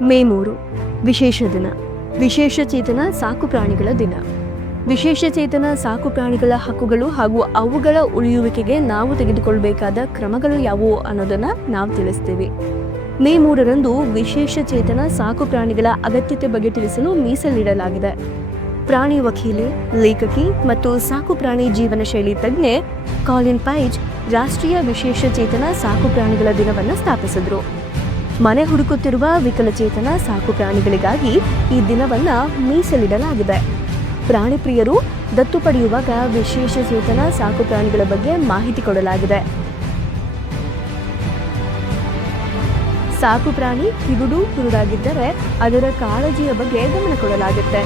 ಮೇ 3 ವಿಶೇಷ ದಿನ. ವಿಶೇಷ ಚೇತನ ಸಾಕು ಪ್ರಾಣಿಗಳ ದಿನ. ವಿಶೇಷ ಚೇತನ ಸಾಕು ಪ್ರಾಣಿಗಳ ಹಕ್ಕುಗಳು ಹಾಗೂ ಅವುಗಳ ಉಳಿಯುವಿಕೆಗೆ ನಾವು ತೆಗೆದುಕೊಳ್ಳಬೇಕಾದ ಕ್ರಮಗಳು ಯಾವುವು ಅನ್ನೋದನ್ನ ನಾವು ತಿಳಿಸ್ತೀವಿ. ಮೇ 3ರಂದು ವಿಶೇಷ ಚೇತನ ಸಾಕು ಪ್ರಾಣಿಗಳ ಅಗತ್ಯತೆ ಬಗ್ಗೆ ತಿಳಿಸಲು ಮೀಸಲಿಡಲಾಗಿದೆ. ಪ್ರಾಣಿ ವಕೀಲೆ, ಲೇಖಕಿ ಮತ್ತು ಸಾಕು ಪ್ರಾಣಿ ಜೀವನ ಶೈಲಿ ತಜ್ಞೆ ಕಾಲಿನ್ ಪೈಜ್ ರಾಷ್ಟ್ರೀಯ ವಿಶೇಷ ಚೇತನ ಸಾಕು ಪ್ರಾಣಿಗಳ ದಿನವನ್ನು ಸ್ಥಾಪಿಸಿದ್ರು. ಮನೆ ಹುಡುಕುತ್ತಿರುವ ವಿಕಲಚೇತನ ಸಾಕು ಪ್ರಾಣಿಗಳಿಗಾಗಿ ಈ ದಿನವನ್ನ ಮೀಸಲಿಡಲಾಗಿದೆ. ಪ್ರಾಣಿ ಪ್ರಿಯರು ದತ್ತು ಪಡೆಯುವಾಗ ವಿಶೇಷ ಚೇತನ ಸಾಕು ಪ್ರಾಣಿಗಳ ಬಗ್ಗೆ ಮಾಹಿತಿ ಕೊಡಲಾಗಿದೆ. ಸಾಕು ಪ್ರಾಣಿ ಕಿವುಡು ಕುರುಡಾಗಿದ್ದರೆ ಅದರ ಕಾಳಜಿಯ ಬಗ್ಗೆ ಗಮನ ಕೊಡಲಾಗುತ್ತೆ.